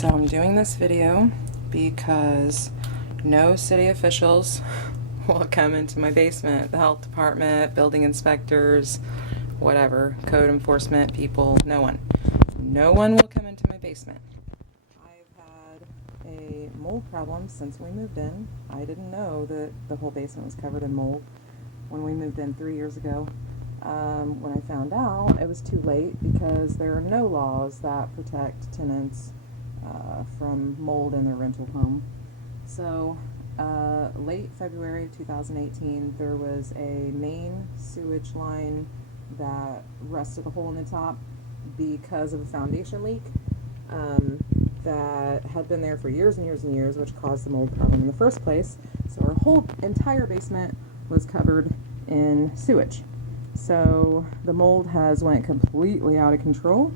So I'm doing this video because no city officials will come into my basement. The health department, building inspectors, whatever, code enforcement people, no one. No one will come into my basement. I've had a mold problem since we moved in. I didn't know that the whole basement was covered in mold when we moved in 3 years ago. When I found out, it was too late because there are no laws that protect tenants from mold in their rental home. So late February 2018, there was a main sewage line that rusted a hole in the top because of a foundation leak that had been there for years and years and years, which caused the mold problem in the first place. So our whole entire basement was covered in sewage. So the mold has went completely out of control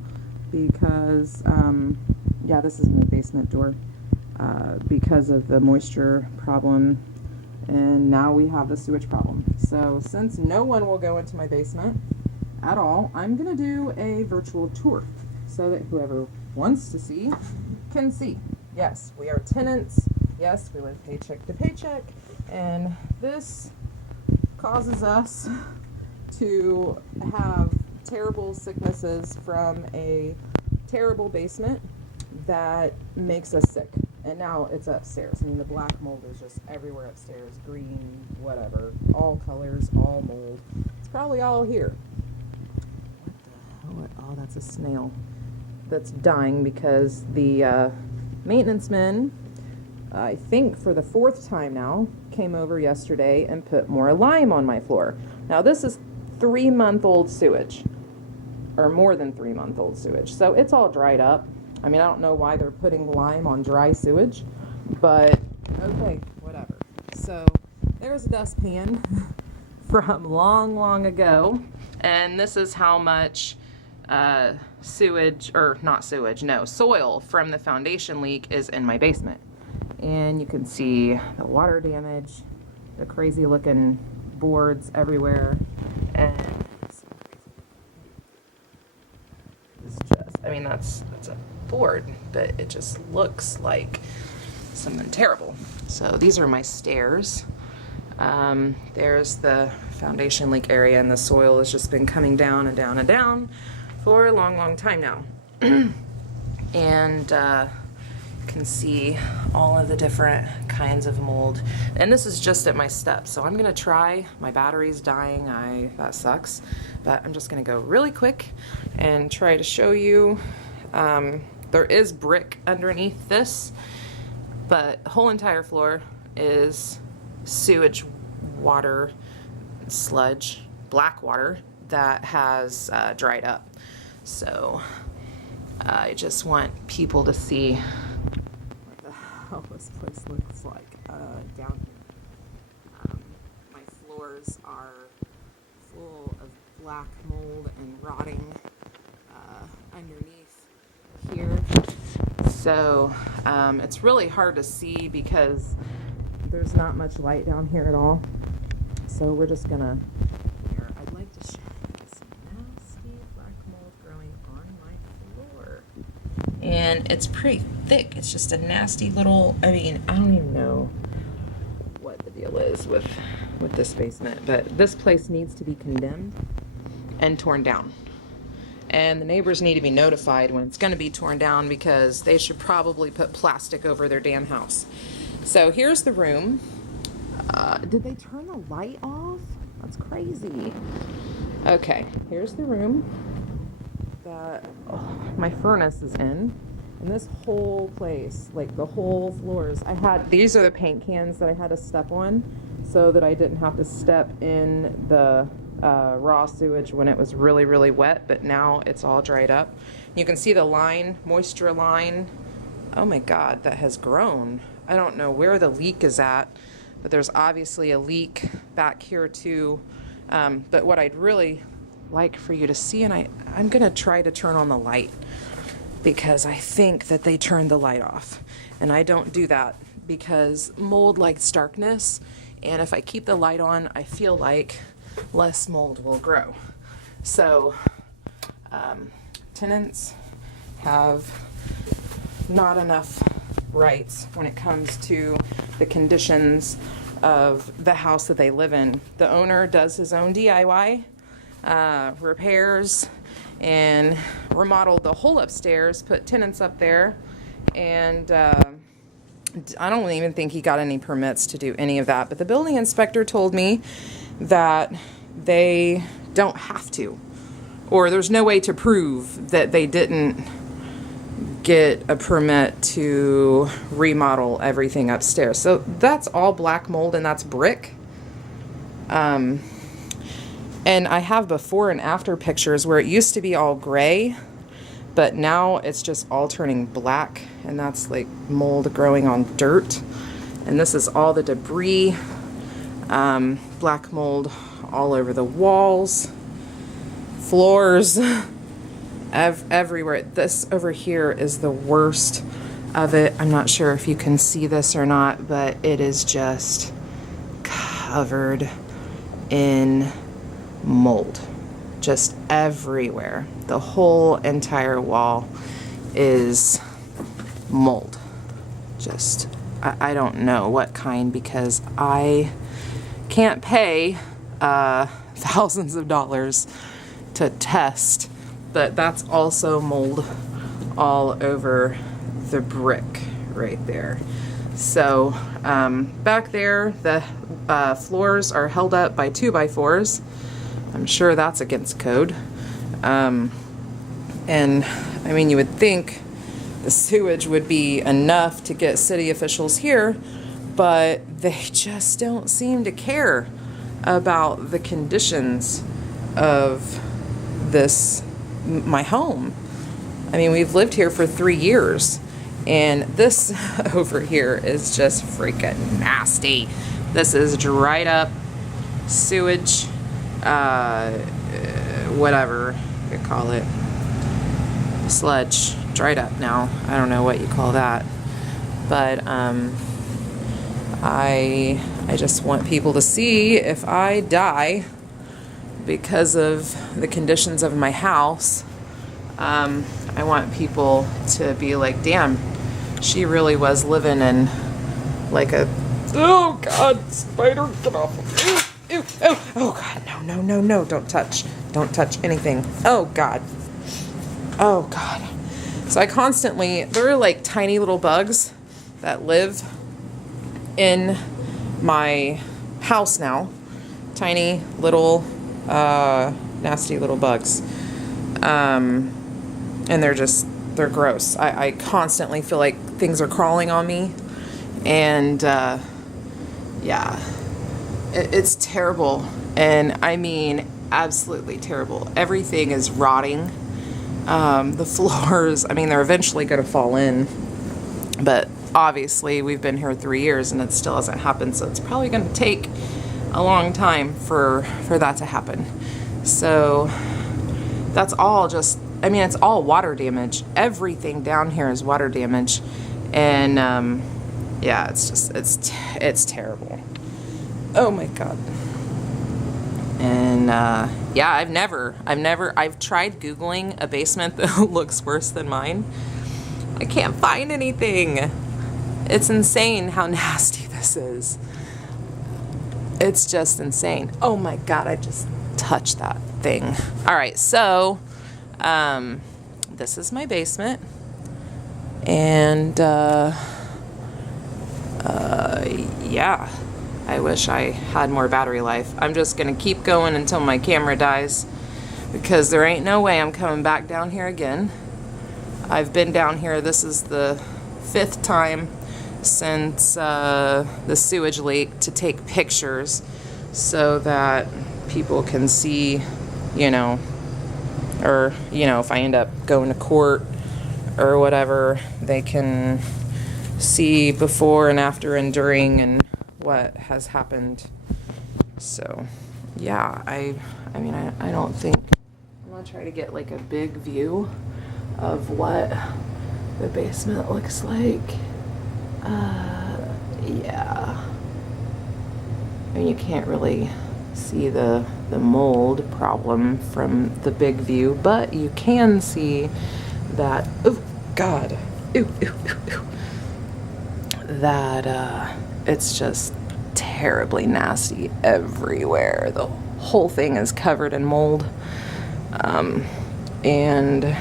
because, yeah, this is my basement door, because of the moisture problem, and now we have the sewage problem. So since no one will go into my basement at all, I'm going to do a virtual tour so that whoever wants to see can see. Yes, we are tenants. Yes, we live paycheck to paycheck, and this causes us to have terrible sicknesses from a terrible basement that makes us sick. And now it's upstairs. I mean, the black mold is just everywhere upstairs. Green, whatever, all colors, all mold. It's probably all here. What the hell? Oh, that's a snail that's dying because the maintenance men, I think for the 4th time now, came over yesterday and put more lime on my floor. Now this is 3-month-old sewage, or more than 3-month-old sewage, so it's all dried up. I mean, I don't know why they're putting lime on dry sewage, but okay, whatever. So there's a dustpan from long ago, and this is how much soil from the foundation leak is in my basement. And you can see the water damage, the crazy looking boards everywhere, and it's just, I mean, that's a board, but it just looks like something terrible. So these are my stairs. There's the foundation leak area, and the soil has just been coming down and down and down for a long time now. And can see all of the different kinds of mold, and this is just at my steps. So I'm gonna try. My battery's dying. That sucks, but I'm just gonna go really quick and try to show you. There is brick underneath this, but the whole entire floor is sewage water, sludge, black water that has dried up. So I just want people to see how this place looks like down here. My floors are full of black mold and rotting underneath here. So it's really hard to see because there's not much light down here at all. So we're just gonna, here, I'd like to show you some nasty black mold growing on my floor. And it's pretty thick. It's just a nasty little, I mean, I don't even know what the deal is with this basement, but this place needs to be condemned and torn down. And the neighbors need to be notified when it's going to be torn down, because they should probably put plastic over their damn house. So here's the room. Did they turn the light off? That's crazy. Okay, here's the room that my furnace is in. And this whole place, like the whole floors, these are the paint cans that I had to step on so that I didn't have to step in the raw sewage when it was really wet, but now it's all dried up. You can see the line, moisture line. Oh my God, that has grown. I don't know where the leak is at, but there's obviously a leak back here too. But what I'd really like for you to see, and I'm gonna try to turn on the light, because I think that they turned the light off, and I don't do that because mold likes darkness, and if I keep the light on, I feel like less mold will grow. So, tenants have, I don't know, what the deal is with this basement, but this place needs to be condemned and torn down. And the neighbors need to be notified when it's going to be torn down, because they should probably put plastic over their damn house. So here's the room that I had to step on so that I didn't have to step in the raw sewage when it was really wet, but now it's all dried up. You can see the line, moisture line. Oh my God, that has grown. I don't know where the leak is at, but there's obviously a leak back here too. But what I'd really like for you to see, and I'm gonna try to turn on the light, because not enough rights when it comes to the conditions of the house that they live in. The owner does his own DIY repairs and remodeled the whole upstairs, put tenants up there, and I don't even think he got any permits to do any of that. But the building inspector told me that they don't have to, or there's no way to prove that they didn't get a permit to remodel everything upstairs. So that's all black mold and that's brick. And I have before and after pictures where it used to be all gray, but now it's just all turning black, and that's like mold growing on dirt. And this is all the debris, black mold all over the walls, floors, everywhere. This over here is the worst of it. I'm not sure if you can see this or not, but it is just covered in mold, just everywhere. The whole entire wall is mold. Just, I don't know what kind, because I can't pay thousands of dollars to test, but that's also mold all over the brick right there. So back there, the floors are held up by 2x4s. I'm sure that's against code. And I mean, you would think the sewage would be enough to get city officials here, but they just don't seem to care about the conditions of my home. I mean, we've lived here for 3 years, and this over here is just freaking nasty. This is dried up sewage, whatever you call it, sludge, dried up now. I don't know what you call that, but I just want people to see, if I die because of the conditions of my house, I want people to be like, damn, she really was living in like a, oh God, spider, get off of me. Ew, oh God, no, don't touch anything. Oh God. So I constantly, there are like tiny little bugs that live in my house now. Tiny little, nasty little bugs. And they're gross. I constantly feel like things are crawling on me. And, yeah. It's terrible, and I mean absolutely terrible. Everything is rotting. The floors, I mean, they're eventually going to fall in, but obviously we've been here 3 years and it still hasn't happened, so it's probably going to take a long time for that to happen. So that's all just, I mean, it's all water damage. Everything down here is water damage, and yeah, it's just, it's terrible. Oh my God. And yeah, I've tried Googling a basement that looks worse than mine. I can't find anything. It's insane how nasty this is. It's just insane. Oh my God, I just touched that thing. All right, so this is my basement. And yeah. I wish I had more battery life. I'm just gonna keep going until my camera dies, because there ain't no way I'm coming back down here again. I've been down here, this is the 5th time since the sewage leak, to take pictures so that people can see, you know, or, you know, if I end up going to court or whatever, they can see before and after and during and what has happened. So yeah, I mean, I don't think, I'm gonna try to get like a big view of what the basement looks like. Yeah, I mean, you can't really see the mold problem from the big view, but you can see that, oh God, ew, ew, ew, ew. That it's just terribly nasty everywhere. The whole thing is covered in mold. And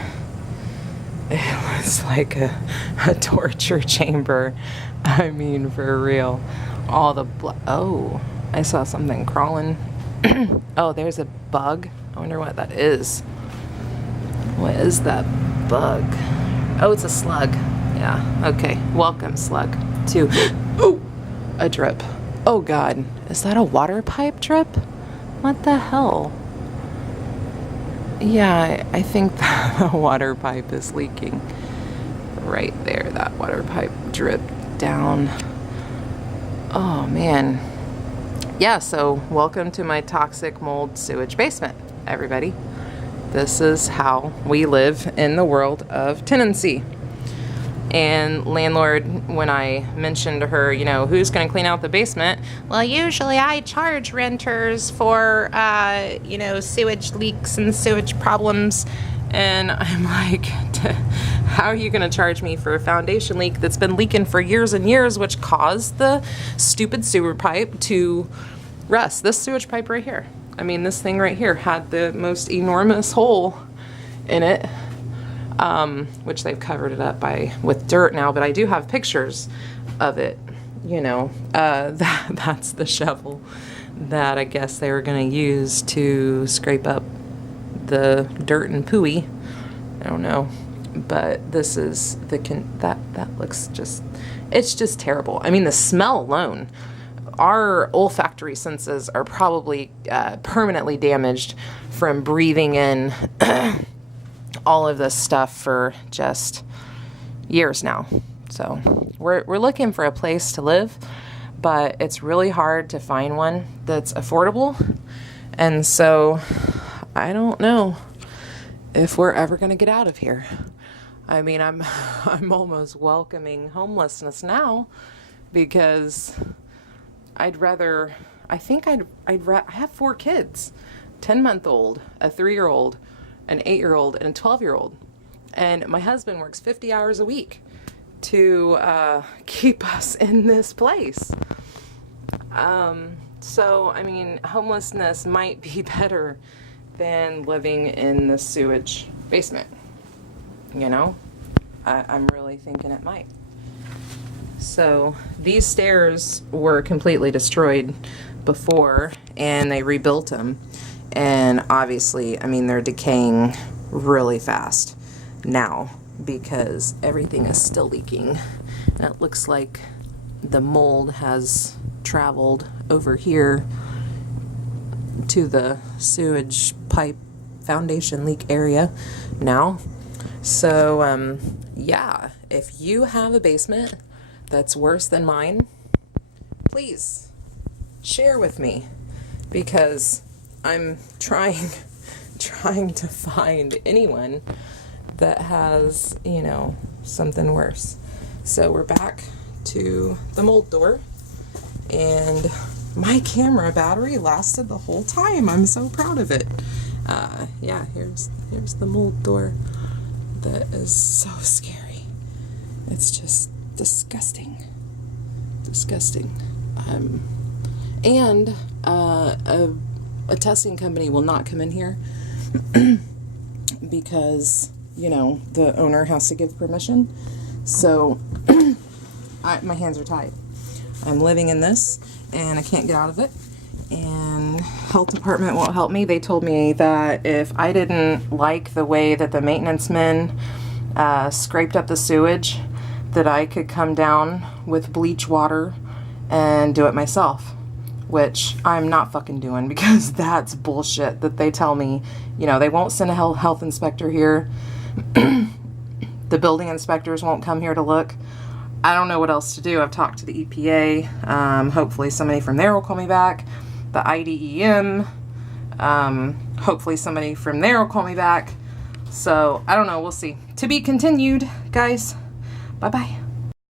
it was like a torture chamber. I mean, for real. All the oh, I saw something crawling. Oh, there's a bug. I wonder what that is. What is that bug? Oh, it's a slug. Yeah, okay. Welcome, slug, to ooh, a drip. Oh, God. Is that a water pipe drip? What the hell? Yeah, I think the water pipe is leaking. Right there, that water pipe dripped down. Oh, man. Yeah, so welcome to my toxic mold sewage basement, everybody. This is how we live in the world of tenancy. And landlord, when I mentioned to her, you know, who's going to clean out the basement? Well, usually I charge renters for, you know, sewage leaks and sewage problems. And I'm like, how are you going to charge me for a foundation leak that's been leaking for years and years, which caused the stupid sewer pipe to rust? This sewage pipe right here. I mean, this thing right here had the most enormous hole in it. Which they've covered it up with dirt now, but I do have pictures of it, you know. That's the shovel that I guess they were going to use to scrape up the dirt and pooey. I don't know, but this is that looks just, it's just terrible. I mean, the smell alone, our olfactory senses are probably permanently damaged from breathing in all of this stuff for just years now. So we're looking for a place to live, but it's really hard to find one that's affordable. And so I don't know if we're ever going to get out of here. I mean, I'm almost welcoming homelessness now, because I have 4 kids, 10-month-old, a 3-year-old, an 8-year-old, and a 12-year-old. And my husband works 50 hours a week to keep us in this place. So, I mean, homelessness might be better than living in the sewage basement. You know? I'm really thinking it might. So, these stairs were completely destroyed before, and they rebuilt them. And obviously, I mean, they're decaying really fast now because everything is still leaking. And it looks like the mold has traveled over here to the sewage pipe foundation leak area now. So, yeah, if you have a basement that's worse than mine, please share with me, because I'm trying to find anyone that has, you know, something worse. So we're back to the mold door, and my camera battery lasted the whole time. I'm so proud of it. Yeah, here's the mold door. That is so scary. It's just disgusting. And a testing company will not come in here because, you know, the owner has to give permission. So my hands are tied. I'm living in this and I can't get out of it. And health department won't help me. They told me that if I didn't like the way that the maintenance men scraped up the sewage, that I could come down with bleach water and do it myself. Which I'm not fucking doing, because that's bullshit that they tell me. You know, they won't send a health inspector here. The building inspectors won't come here to look. I don't know what else to do. I've talked to the EPA. Hopefully somebody from there will call me back. The IDEM. Hopefully somebody from there will call me back. So, I don't know. We'll see. To be continued, guys. Bye-bye.